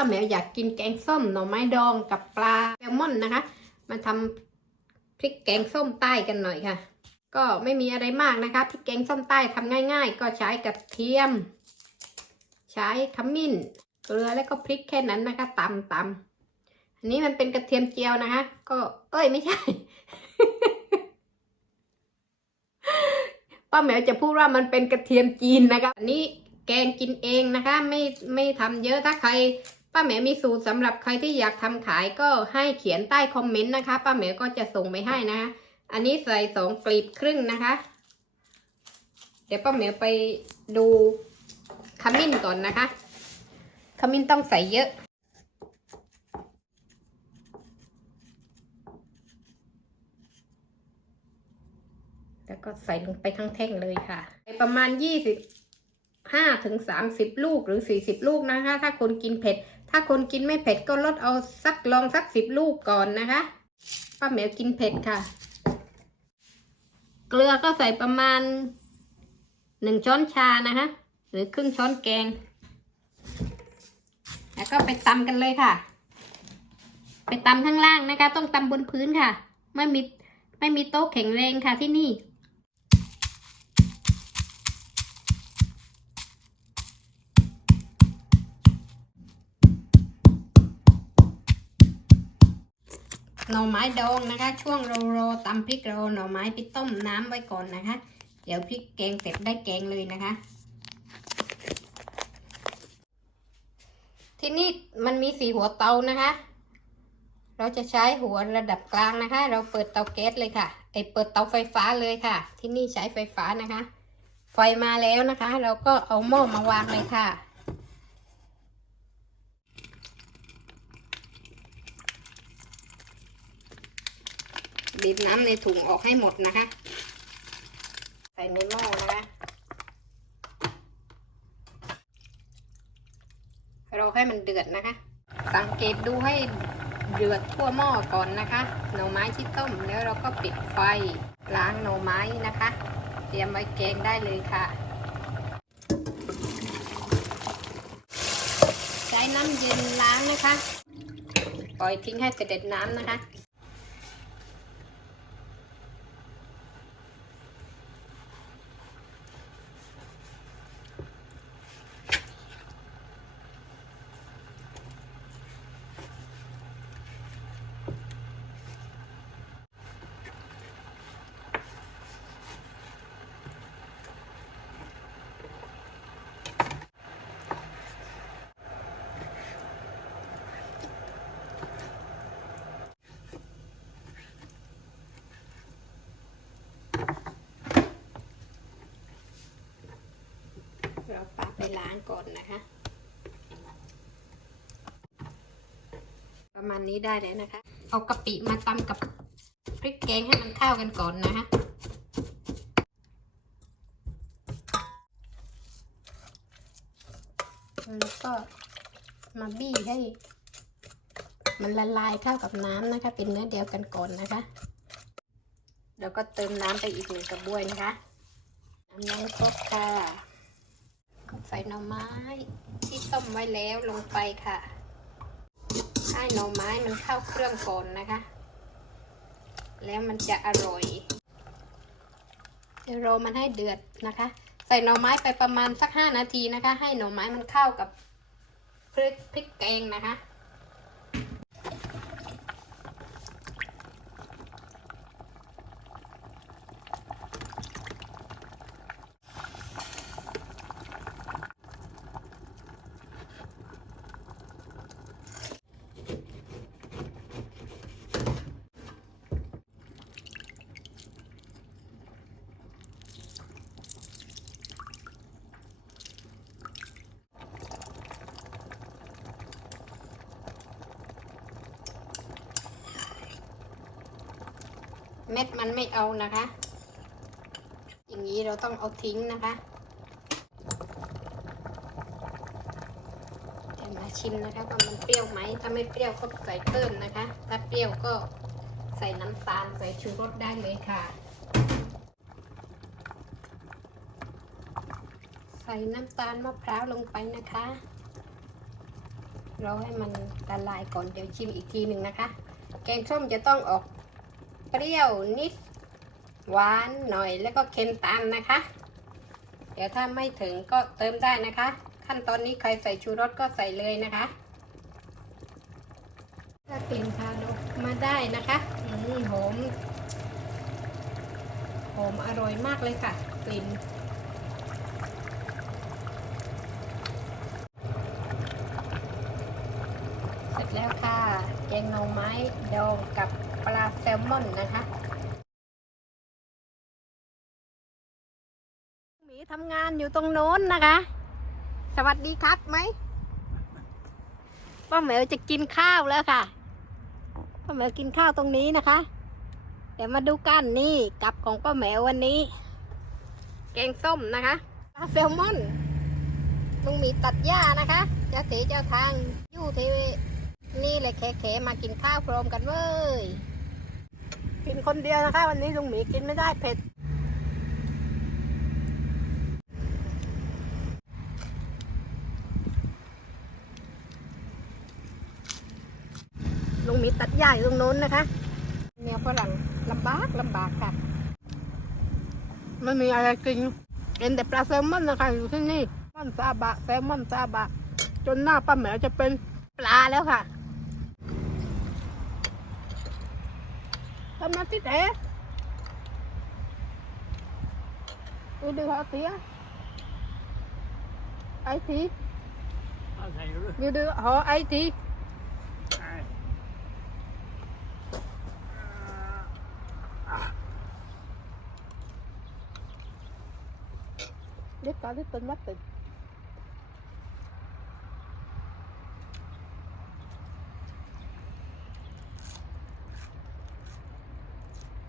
ป้าแมวอยากกินแกงส้มหน่อไม้ดองกับปลาแซลมอนนะคะ มาทำพริกแกงส้มใต้กันหน่อยค่ะ ก็ไม่มีอะไรมากนะคะพริกแกงส้มใต้ทำง่าย ๆ ก็ใช้กระเทียม ใช้ขมิ้น เกลือแล้วก็พริกแค่นั้นนะคะตำตำอันนี้มันเป็นกระเทียมเจียวนะคะ ก็เอ้ยไม่ใช่ป้าแมวจะพูดว่ามันเป็นกระเทียมจีนนะคะอันนี้แกงกินเองนะคะ ไม่ไม่ทำเยอะถ้าใคร ป้าแหมมีสูตรสำหรับใครที่อยากทำขายก็ให้เขียนใต้คอมเมนต์นะคะ ป้าแหมก็จะส่งไปให้นะคะ อันนี้ใส่สองกลีบครึ่งนะคะ เดี๋ยวป้าแหมไปดูขมิ้นก่อนนะคะ ขมิ้นต้องใส่เยอะแล้วก็ใส่ลงไปทั้งแท่งเลยค่ะ ประมาณยี่สิบห้าถึงสามสิบลูกหรือสี่สิบลูกนะคะ ถ้าคนกินเผ็ด ถ้าคนกินไม่เผ็ดก็ลดเอาสักลองสักสิบลูกก่อนนะคะป้าแหมวกินเผ็ดค่ะ เกลือก็ใส่ประมาณหนึ่งช้อนชานะคะ หรือครึ่งช้อนแกง แล้วก็ไปตำกันเลยค่ะ ไปตำข้างล่างนะคะ ต้องตำบนพื้นค่ะ ไม่มีไม่มีโต๊ะแข็งแรงค่ะที่นี่ หน่อไม้ดองนะคะ ช่วงเรารตำพริกเรหน่อไม้ไปต้มน้ำไว้ก่อนนะคะ เดี๋ยวพริกแกงเสร็จได้แกงเลยนะคะ ที่นี่มันมีสีหัวเตานะคะ เราจะใช้หัวระดับกลางนะคะ เราเปิดเตาแก๊สเลยค่ะไอเปิดเตาไฟฟ้าเลยค่ะ ที่นี่ใช้ไฟฟ้านะคะ ไฟมาแล้วนะคะ เราก็เอาหม้อมาวางเลยค่ะ บีบน้ำในถุงออกให้หมดนะคะ ใส่ในหม้อนะคะ เราให้มันเดือดนะคะ สังเกตดูให้เดือดทั่วหม้อก่อนนะคะ หน่อไม้ที่ต้มแล้วเราก็ปิดไฟล้างหน่อไม้นะคะ เตรียมไว้แกงได้เลยค่ะ ใช้น้ำเย็นล้างนะคะ ปล่อยทิ้งให้เด็จน้ำนะคะ ล้างก่อนนะคะ ประมาณนี้ได้เลยนะคะ เอากะปิมาตำกับพริกแกงให้มันเข้ากันก่อนนะคะแล้วก็มาบี้ให้ มันละลายเข้ากับน้ำนะคะ เป็นเนื้อเดียวกันก่อนนะคะ แล้วก็เติมน้ำไปอีกหนึ่งกระบวยนะคะน้ำยังครบค่ะ ใส่หน่อไม้ที่ต้มไว้แล้วลงไปค่ะ ให้หน่อไม้มันเข้าเครื่องก่อนนะคะ แล้วมันจะอร่อยเดี๋ยวรอมันให้เดือดนะคะ ใส่หน่อไม้ไปประมาณสักห้านาทีนะคะ ให้หน่อไม้มันเข้ากับพริกพริกแกงนะคะ เม็ดมันไม่เอานะคะ อย่างนี้เราต้องเอาทิ้งนะคะเดี๋ยวมาชิมนะคะว่ามันเปรี้ยวไหม ถ้าไม่เปรี้ยวก็ใส่เพิ่มนะคะ ถ้าเปรี้ยวก็ใส่น้ำตาลใส่ชูรสได้เลยค่ะ ใส่น้ำตาลมะพร้าวลงไปนะคะรอให้มันละลายก่อนเดี๋ยวชิมอีกทีหนึ่งนะคะ แกงส้มจะต้องออก เปรี้ยวนิด หวานหน่อยแล้วก็เค็มตามนะคะ เดี๋ยวถ้าไม่ถึงก็เติมได้นะคะ ขั้นตอนนี้ใครใส่ชูรสก็ใส่เลยนะคะถ้ากลิ่นคาโดมาได้นะคะอืมหอมหอมอร่อยมากเลยค่ะ กลิ่นเสร็จแล้วค่ะแกงหน่อไม้ดองกับ ลาแซลมอนนะคะหมีทำงานอยู่ตรงโน้นนะคะ สวัสดีครับไหมป้าเหมวจะกินข้าวแล้วค่ะป้าเหมวกินข้าวตรงนี้นะคะ เดี๋ยวมาดูกันนี่กับของป้าเหมววันนี้ แกงส้มนะคะปลาแซลมอนลุงหมีตัดหญ้านะคะเจ้าเถเจ้าทางอยู่ทีวีนี่เลยแขๆมากินข้าวพร้อมกันเว้ย กินคนเดียวนะคะ วันนี้ลุงหมีกินไม่ได้เผ็ด ลุงหมีตัดใหญ่ตรงโน้นนะคะแนวฝรั่งลำบากลำบากค่ะ ไม่มีอะไรกินกินแต่ปลาแซลมอนนะคะอยู่ที่นี่มันซาบะแซลมอนซาบะ จนหน้าป้าแหมวจะเป็นปลาแล้วค่ะ ทำมาที่ไหนดูดู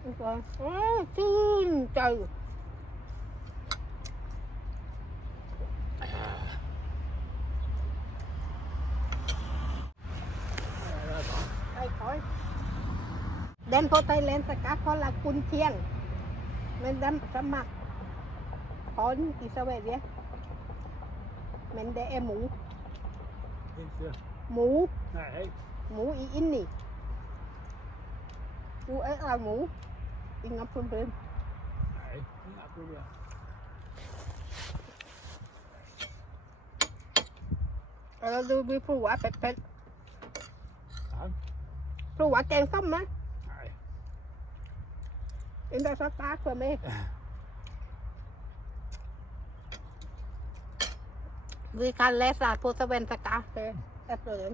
เขาเสียไอที I'll take it. ดูดู họ ไอที Aye. เด็กก่อนที่เป็นมัดติดก่อน อ้าวชื่นใจ Đây khỏi Đem vô tay lên tất cả khó là quân chiên Mình đâm ra mặt Khó thì sao về vậy Mình để em mũ It's uh, Mũ aye. Mũ y in nì Mũ ấy là mũ Y ngập phương phương Aye. Not good. yeah. Rồi đưa đi phu quả phết phết Hả? Phu quả kèn xong á Aye. In ra sát tác rồi mê Vi kan läsa på svenska. Det är efter den.